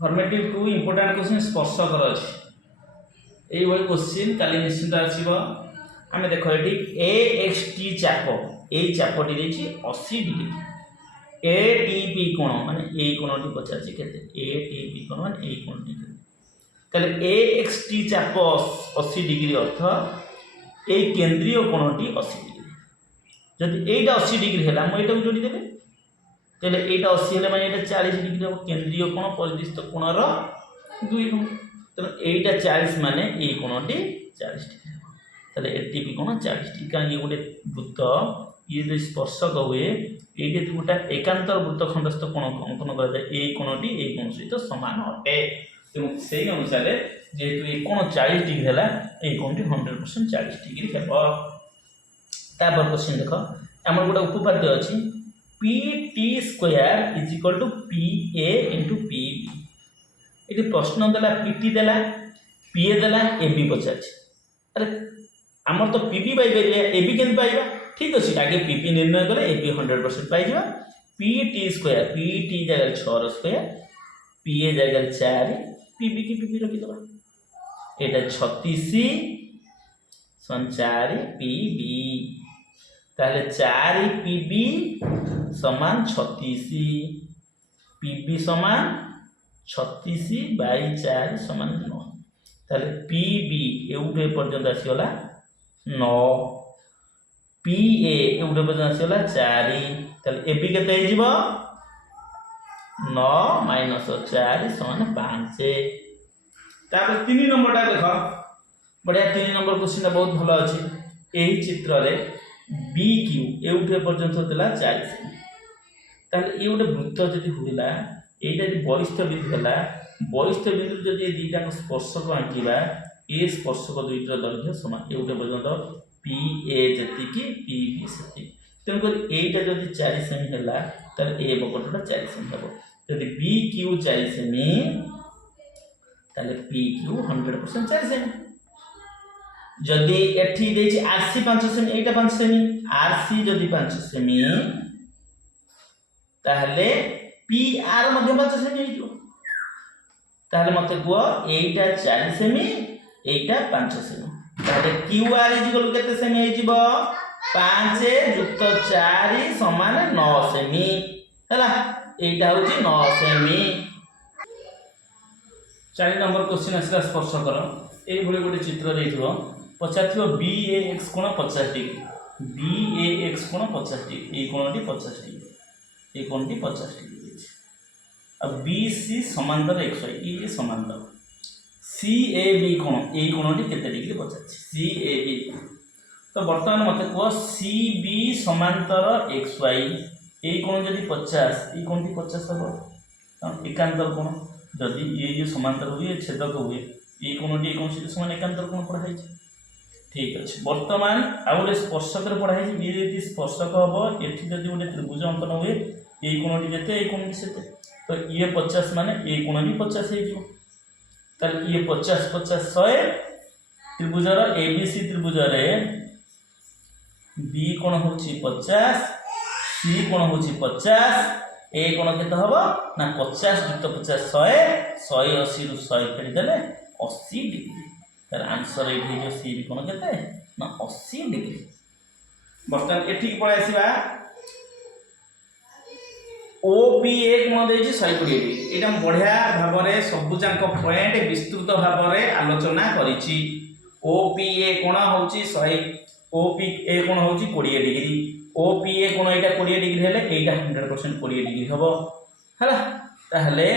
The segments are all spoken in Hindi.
फॉर्मेटिव 2 इंपोर्टेंट क्वेश्चन स्पर्शकर अच्छे ये क्वेश्चन काली निश्चिंत आसो आम देख ये ए एक्स टी चाप यही चापटी देखिए 80 डिग्री ए टी पी कोण माने ए कोणटी पचार के ए टी पी कोण माने ए कोणटी ए एक्स टी चाप 80 डिग्री अर्थ ए केंद्रीय कोणटी 80 डिग्री जदि एटा 80 डिग्री है मुझे जोड़ी देवे तेल यहाँ 80 है मैंने 40 डिग्री हम केंद्रीय कोण परिदिष्ट कोणर 2 गुण तेना यहाँ 40 माने ये कोणटी 40 डिग्री तेल एटीपी कोण 40 डिग्री कारण ये गोटे वृत्त ये जो स्पर्शक हुए ये गोटे एकांतर वृत्त खंडस्थ कोण अंकन कर कोणटी ये कोण सहित सामान अटे तेणु से अनुसार जेहेतु ये कोण 40 डिग्री है ये कोणटी 100% 40 डिग्री हे क्वेश्चन देख आम गोटे उपपाद्य अच्छी P T square is equal to P A into P B ये प्रश्न देला पी टी देला पी ए देला ए बी पचार अरे आमर तो पी बी पाई ए बी केमती पाइबा ठीक अच्छे आगे पी पी निर्णय कले ए बी 100% पाइबा P T square P T जगह 6 स्क्वायर पी ए जगह 4 पी बी की पी बी रखीदा यहाँ 36 4 पी बी ताले 4 पी बी समान 36 पी बी समान 36 बाई 4 समान 9 ताले पी बी एउटे पर्यंत आसीगला 9 पी ए एउटे पर्यंत आसीगला 4 ताले ए बी केते हे जिवो 9 माइनस 4 समान 5 तापर 3 नंबर टा देखो बढ़िया 3 नंबर क्वेश्चन बहुत भलो अछि एही चित्र रे बी क्यू एउटे पर्यंत देला 40 ताले ये गोटे वृत्त जदि होइला एटा जदि बहिस्थ बिंदु है बहिस्थ बिंदु जदि दुईटा स्पर्शक आंकिबा ए स्पर्शक दुईटर दैर्घ्य समान ये गोटे पर्यंत पी ए जी पी बी से तेणुक एटा जदि 4 सेमी है ताले ए बकटटा 4 सेमी हम जदि बी क्यू 4 सेमी ताले पी क्यू 100% 4 सेमी जदि एठी देछि आरसी 5 सेमी एटा 5 सेमी आरसी जदि 5 सेमी ताहले पी आर मध्ये 5 सेमी हो ताहले मते को एटा 4 सेमी एटा 5 सेमी ताहले क्यू आर इज इक्वल केते सेमी हे जिवो 5 युक्त 4 समान 9 सेमी हला एटा होची 9 सेमी 4 नंबर क्वेश्चन आसला स्पर्शकर ए भले गोटे चित्र देथिबो पचार बी ए एक्स कोण 50 डिग्री बी ए एक्स कोण 50 डिग्री ये कोणटी 50 डिग्री ये कोणटी 50 डिग्री अब बी सी समांतर एक्स वाई ये समांतर सी ए बी कोण ये कोणटी केते degree Pachar C A B तो वर्तमान मते को सी बी समांतर एक्स वाई ये कोण जदि 50 ये कोणटी 50 हो कारण एकांतर कोण जदि ये समांतर हुए छेदक हुए ये कोणटी ये कोण से समान एकांतर कोण पढ़ाई ठीक अच्छे वर्तमान आउे स्पर्शक पढ़ाई ये स्पर्शक हम ये जब गोटे त्रिभुज अंकन हुए ये कोणटी जिते ये कोणटी से तो ये 50 माने ये कोण भी 50 हो ये 50 50 100 त्रिभुजर ए बी सी त्रिभुज बी कोण हूँ 50 सी कोण हूँ 50 ए कोण केते हम ना 50 युक्त 50 100 180 रु 100 फेरीदे 80 डिग्री तार आंसर ये जो सी भी कोण केते ना 80 डिग्री बर्तमान एठी पळे आसीबा ओ पी ए कोण देछि 120 डिग्री एटा बढ़िया भाव रे सबुजांक पॉइंट विस्तृत भाव रे आलोचना करिछि ओ पी ए कोण होछि 100 ओ पी ए कोण होछि 20 डिग्री ओ पी ए कोण एटा 20 डिग्री हेले एटा 100% 20 डिग्री हबो हला ताहले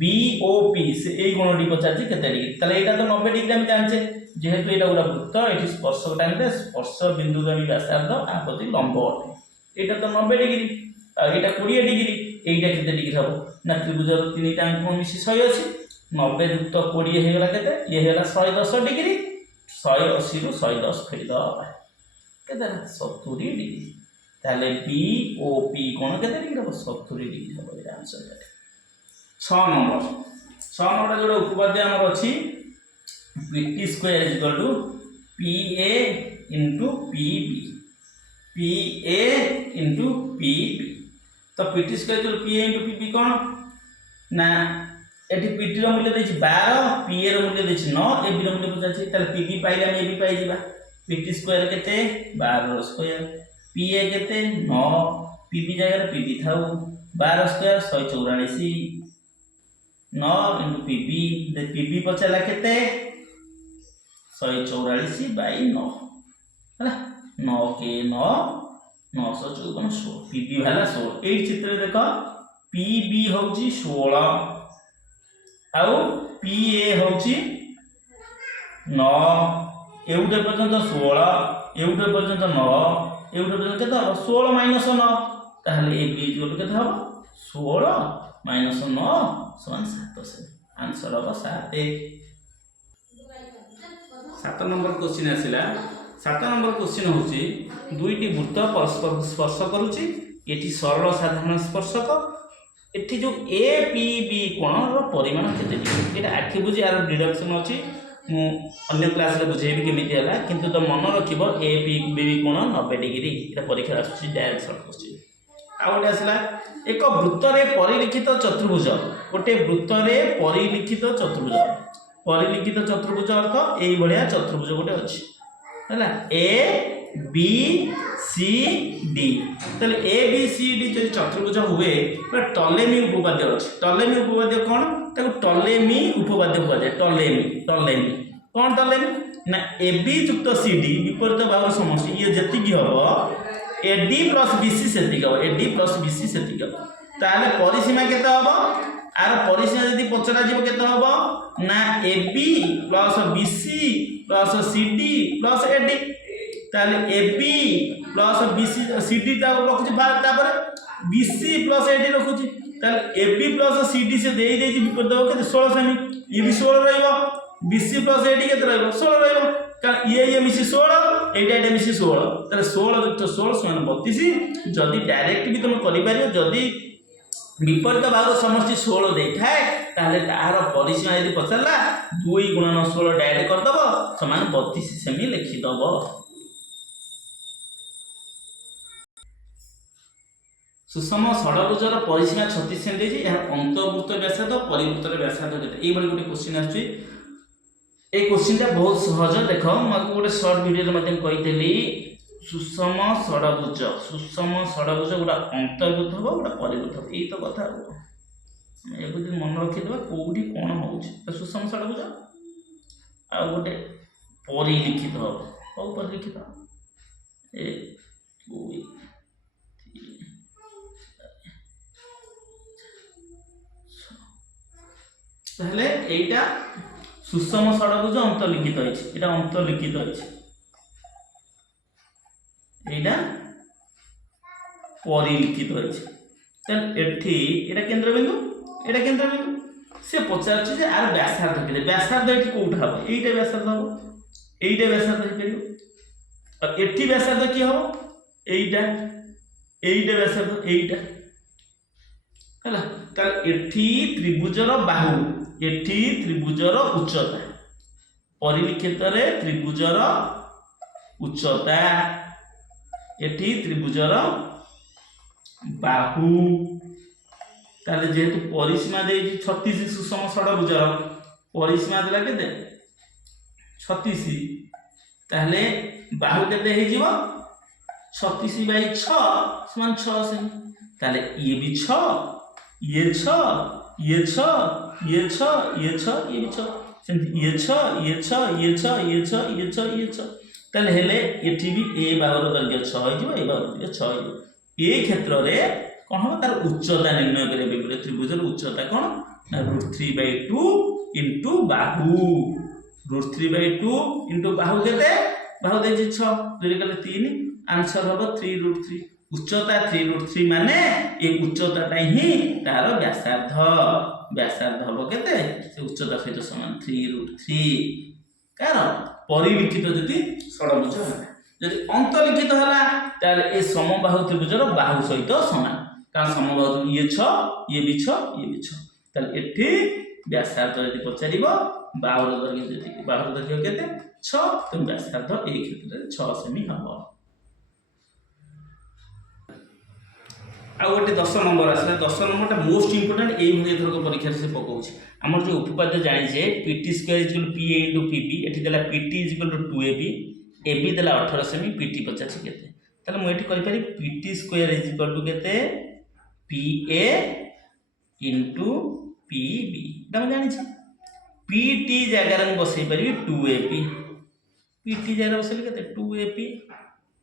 बी ओ पी से ए कोणटी पचार केते डिग्री ताहले एटा तो 90 डिग्री हम जानछे जेहेतु एटा गोटा वृत्त एठी स्पर्शक टाइमते स्पर्श बिंदु गमी व्यासार्ध आपति लंब अटे एटा तो 90 डिग्री आ एटा 20 डिग्री एटा केते डिग्री हबो ना त्रिभुजर तीनटा अंक मिसी 180 90 युक्त 20 हे गेला केते ये हेला 110 डिग्री 180 रु 110 फेरी द केते 70 डिग्री ताहले बी ओ पी कोण केते डिग्री हबो 70 डिग्री हबो एटा आंसर 6 नंबर जो उपपाद्य आमर अच्छी P square is equal to P A into P B तो P square P A into P B कौन ना एटी पीटी रो मूल्य देछि 12 पीए रो मूल्य देछि 9 एबी रो मूल्य पचाछि ताले पीबी पाइले हम एबी पाइ जिबा पीटी स्क्वायर केते 12 रो स्क्वायर पीए केते 9 पीबी जगह पीबी थाउ 12 स्क्वायर 144 9 इनटू पीबी दे पीबी पचाला केते 144 बाई 9 है 9 के 9 954 16 पीबी वाला 16 एई चित्र देख पीबी होची 16 आउ पीए होची 9 एउटे पर्यंत 16 एउटे पर्यंत 9 एउटे पर्यंत केते 16 माइनस 9 ताहले ए बी इक्वल केते हो 16 माइनस 9 समान 7 से आंसर हो 7 7 नंबर क्वेश्चन आसिला 7 नंबर क्वेश्चन होची दुईटी वृत्त परस्पर स्पर्श करूची एटी सरल साधारण स्पर्शक एठी जो ए पी बी कोण रो परिमाण केते दिबे एटा आखि बुझी आर डिडक्शन अछि मु अन्य क्लास रे बुझेबी केमिति हला किंतु तो मन रखिबो ए पी बी कोण 90 डिग्री एटा परीक्षा आसुची डायरेक्ट सॉल्व क्वेश्चन आउट आसला एक वृत्त रे परिलिखित चतुर्भुज गोटे वृत्त रे परिलिखित चतुर्भुज अर्थ एई भलिया चतुर्भुज गोटे अछि हला ए बी सी डी तले ए बी सी डी जो चतुर्भुज हुए टलेमी उपपाद्य अछि टलेमी उपपाद्य कोन ताको टलेमी उपपाद्य हुआ जाय टलेमी कोन टलेमी ना ए बी युक्त सी डी विपरीत बाहुर समष्टि ये जति की हबो A D plus B C सेति हबो A D plus B C सेति हबो ताले परिसीमा केते हबो आर परिसीमा यदि पचरा जीव केते हबो ना A B plus B C plus C D plus A D ताले A B plus B C C D ता रखुची तापर B C plus A D रखुची ताले A B plus C D से देई देई विपरीत हो के 16 सेमी ये भी 16 रहइबो B C plus A D केते रहइबो 16 रहइबो कारण ये मिसी 16 एटा मिसी 16 ताले 16 युक्त 16 समान 32 जदी डायरेक्ट भी तुम करि पारियो जदी विपरीत बाहुर समष्टि 16 देई थाए ताले तार परिसीमा यदि पचरला 2 गुणन 16 डायरेक्ट कर दबो समान 32 सेमी लिखि दबो सुषम षडभुजर परिसीमा 36 सेमी देछि यह अंतर्वृत्त व्यासार्ध परिवृत्तर व्यासार्ध केते एई बडी गोटे क्वेश्चन आछि ए क्वेश्चनटा बहुत सहज देख मको गोटे शॉर्ट वीडियो रे मते कहितली सुषम षडभुज गोटा अंतर्वृत्त हो गोटा परिवृत्त हो एई तो कथा ए बुद्धि मन रखि देबा कोठी कोन होउछ त सुषम षडभुज आ गोटे परिलिखित हो ओ परिलिखित ए 2 তাহলে এইটা সুষম ষড়ভুজ অন্তর্লিখিত হয়েছে এটা অন্তর্লিখিত হয়েছে এইটা পরিলিখিত হয়েছে তাহলে এটি এটা কেন্দ্রবিন্দু সে পচারছে যে আর ব্যাসার্ধ কেতে ব্যাসার্ধ এটি কোউটা হবে এইটা ব্যাসার্ধ হবে এইটা ব্যাসার্ধ হইপারিব আর এটি ব্যাসার্ধ কি হবে এইটা ব্যাসার্ধ এইটা ହେଲା তাহলে এটি ত্রিভুজর বাহু एठी त्रिभुजर उच्चता परिलिखित रे त्रिभुजर उच्चता एठी त्रिभुजर बाहु ताले जेहेतु परिसीमा दे 36 सुषम षडभुजर परिसीमा देला केते 36 ताले बाहु केते हे जीवो 36 बाई 6 समान 6 सेमी ताले ये भी 6 ये 6 ये 6 ये 6 ये 6 ये भी 6 सेमती ये 6 ये 6 ये 6 ये 6 ये 6 ये 6 तले हेले एठी भी ए बाहुर दर्घ्य 6 हो जिवो ए बाहुर दर्घ्य 6 हो ए क्षेत्र रे कोन हो तार उच्चता निर्णय करे बिपरीत त्रिभुजर उच्चता कोन ना √3/2 इनटू बाहु √3/2 इनटू बाहु केते बाहु देछि 6 दुई कले 3 आंसर होबो 3√3 उच्चता 3√3 माने ए उच्चताटा ही तार व्यासार्ध हबो केते से उच्चता सहित समान 3√3 कारण परिलिखित जति षडभुज जति अंतलिखित हला ताले ए समबाहु त्रिभुजर बाहु सहित समान कारण समबाहु ये 6 ये भी 6 ये भी 6 ताले एठी व्यासार्ध जति पचारिबो बाहुर दर्घ्य केते 6 तो व्यासार्ध ए क्षेत्र 6 सेमी हबो आ गोटे 10 नंबर आसला 10 नंबरटा मोस्ट इंपोर्टेंट ये थरक परीक्षा से पकाउछ आमर जो उपपाद्य जानिछे pt square equal pa into pb एठी देला pt equal to 2ab ab देला 18 सेमी pt 50 केते ताले मु एठी करि पारि pt स्क्वायर इक्वल टू केते pa into pb ता जानिछे pt जगह रे बसै पारि 2ab pt जगह बसैले केते 2ab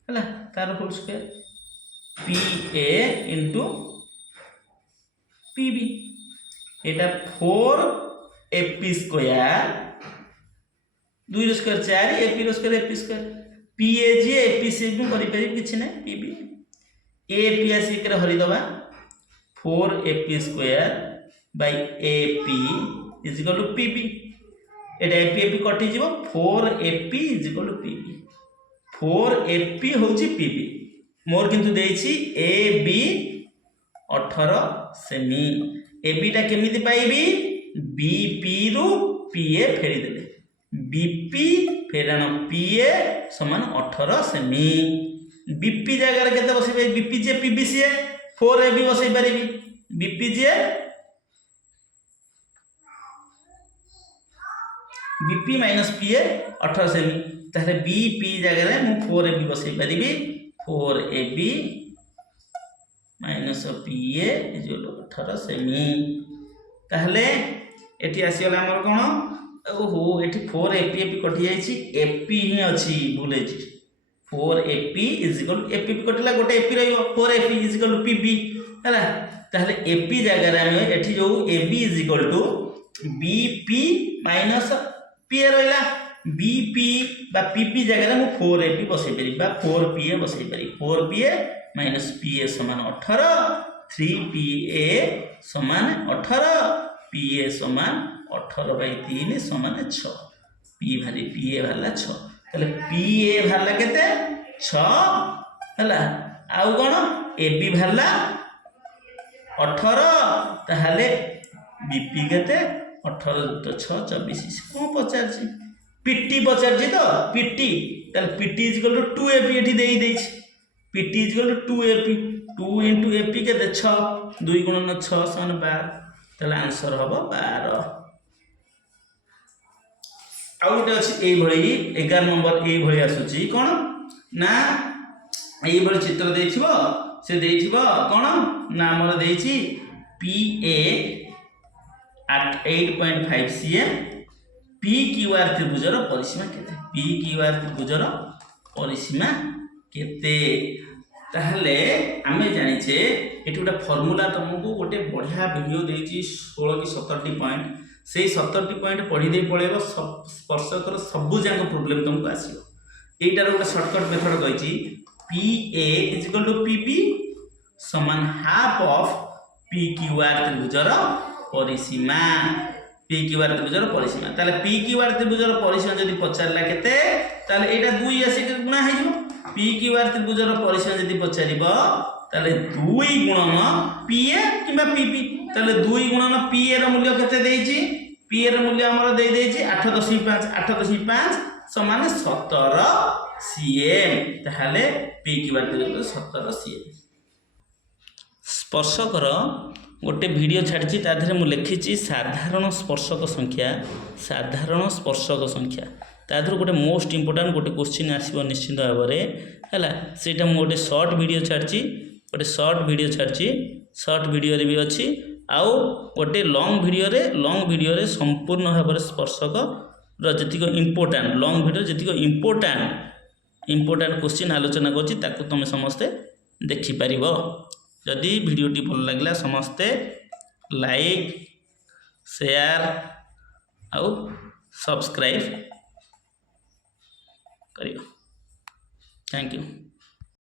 हला तार whole square pa into pb एटा 4ap स्क्वायर 2 रो स्क्वायर 4 ap रो स्क्वायर ap स्क्वायर pa जे ap से भी करि पारि किछ नै pb ap आसी के हरि दबा 4ap square by ap is equal to pb Etah ap कटि जीवो 4ap is equal to pb 4ap होची pb मोर किंतु देछि A B 18 cm A B टा केमिति पाइबी बीपी रु पीए फेरी देले बीपी फेरान पीए समान 18 सेमी बीपी जगह रे केते बसै बीपी जे पीबीसी 4 ए बी बसै पारिबी बीपी जे बीपी माइनस पीए 18 सेमी ताले बीपी जगह रे मु 4 ए बी बसै पारिबी 4ab minus pa is equal to 18 सेमी ताहले एठी आसी गला हमर कोन ओहो एठी 4ap कटि जाईची ap ही अछि भूले छी 4ap is equal to ap कटला गोटे ap रहइबो 4ap is equal to pb हला ताहले ap जगह रे हम एठी जो ab is equal to bp minus pa रहइला bp बा pp जगह रे मु 4ap बसै परि बा 4pa बसै परि 4pa माइनस pa समान 18 3pa समान 18 pa समान 18 बाय 3 समान 6 p भारी pa भाला 6 तले pa भाला केते 6 हला आउ कोन ab भाला 18 ताहाले bp केते 18 + 6 24 कोन पचार छी पीटी पचार छी तो पीटी तल PT is equal to 2ap एठी देई देछि PT is equal to 2ap 2 into ap केते 6 2 × 6 = 12 तले आंसर हबो 12 आउ गोटे अछि एई भଳି 11 नंबर एई भଳି आसुची कोन ना एई भଳି चित्र देथिबो से देथिबो कोन ना हमर देछि pa at 8.5 cm P Q R त्रिभुजर परिसीमा केते पी क्यू आर त्रिभुजर परिसीमा केते ताहले आमे जानिछे एठी गोटे फार्मूला तुमको गोटे बढ़िया वीडियो देछि 16 की 17 पॉइंट से 17 पॉइंट पढ़ी दे पळेबो स्पर्शकर सब जांग प्रॉब्लम तुमको आसीबो एटार गोटे शॉर्टकट मेथड कहिछि P A is equal to PB समान half of P Q R त्रिभुजर परिसीमा पी क्यू आर त्रिभुजर परिसीमा ताले पी क्यू आर त्रिभुजर परिसीमा जदी पचारला केते ताले एटा 2 आसी के गुणा हे जबो पी क्यू आर त्रिभुजर परिसीमा जदी पचारिबो ताले 2 गुणन pa किबा pp ताले 2 गुणन pa र मूल्य केते देइछि pa र मूल्य हमर देइ देइछि 8.5 8.5 समान 17 cm ताले पी क्यू आर त्रिभुजर 17 cm स्पर्शकर गोटे वीडियो छाड़ी ताधरे मु लिखी साधारण स्पर्शक संख्या ताधर गोटे मोस्ट इंपोर्टेंट गोटे क्वेश्चन आसो निश्चित भाव में है गोटे शॉर्ट वीडियो छाड़ी गोटे शॉर्ट वीडियो भी अच्छी आउ गोटे लॉन्ग वीडियो रे संपूर्ण भाव में स्पर्शक जीक इम्पोर्टाट लॉन्ग वीडियो जीक इम्पोर्टाट क्वेश्चन आलोचना कर तुम समस्ते देखिपर जदि वीडियोटी भल लगे समस्ते लाइक शेयर आउ सब्सक्राइब करियो। Thank you.